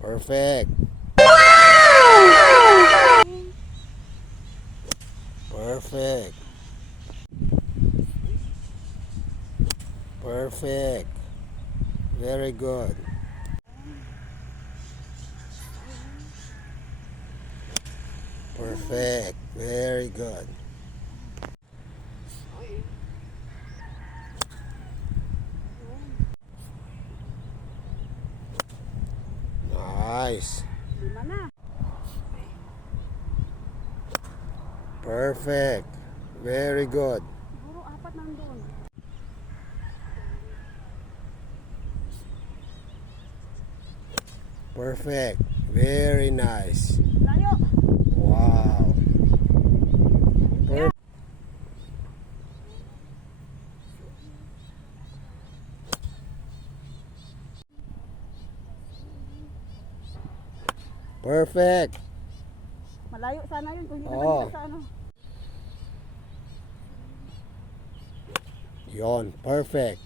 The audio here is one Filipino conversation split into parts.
Perfect. Perfect. Perfect. Very good. Perfect. Very good. Nice. Lima na. Perfect. Very good. Siguro apat nandun. Perfect. Very nice. Layo. Wow. Per- Perfect. Malayo sana yun kung hindi Oo. naman sa ano. Yon. Perfect.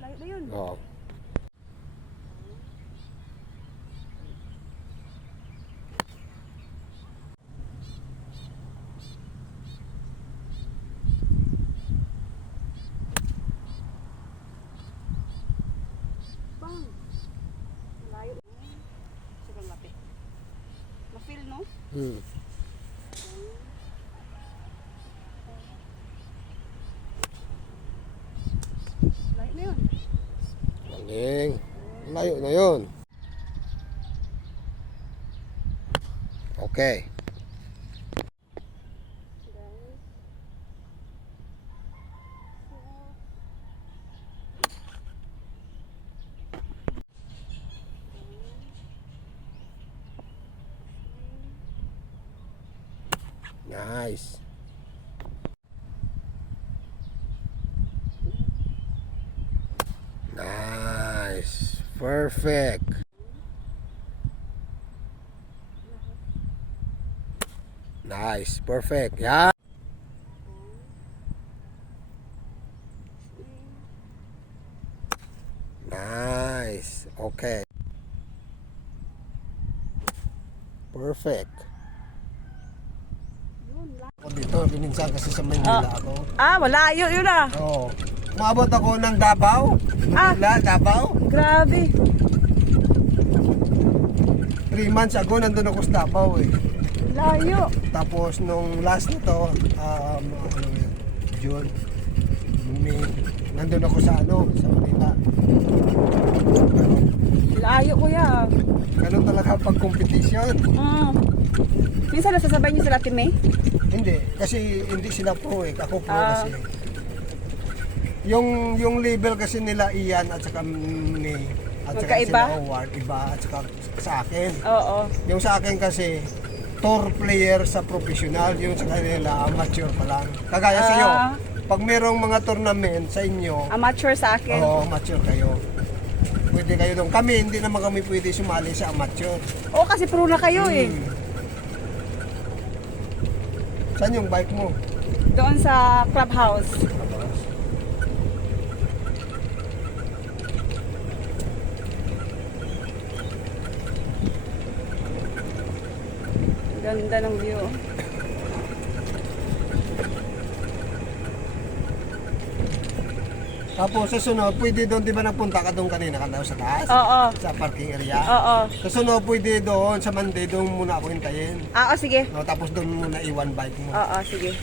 Layo na yun. Oh. Bang. Malayo. Sobrang lapit. Ma-feel, no? Hmm. Layo na yun. Galing. Layo na yun. Okay. Nice. Nice. Perfect. Nice. Perfect. Yeah. Nice. Okay. Perfect. Yun, layo. Ako dito, minsan kasi sa Manila ako. Malayo yun ah. Oo. Umabot ako ng Davao. Manila, Davao. Grabe. 3 months ago, nandun ako sa Davao eh. Layo. Tapos nung last nito, ano yun, June, May, nandun ako sa sa Manila. Layo kuya. Ganun talaga pag competition. Minsan nasasabay niyo sila Ate May? Hindi, kasi hindi sila pro eh. Ako pro Ah. kasi. Yung level kasi nila Ian at saka May at saka Magkaiba? sila Howard, iba at saka sa akin. Oo. Yung sa akin kasi tour player sa professional, yung sa kanila amateur pa lang. Kagaya sa iyo, Ah. pag merong mga tournament sa inyo, Amateur sa akin. oo, amateur kayo. Pwede kayo doon. Kami, hindi naman kami pwede sumali sa amateur. Oo, kasi pro na kayo eh. Saan yung bike mo? Doon sa clubhouse. Ganda ng view. Tapos sa sunod, pwede doon, di ba nagpunta ka doon kanina ka daw sa taas? Oo. Sa parking area? Oo. Sa sunod, pwede doon, sa Monday, doon muna ako hintayin. Oo, sige. No, tapos doon muna iwan bike mo. Oo, sige.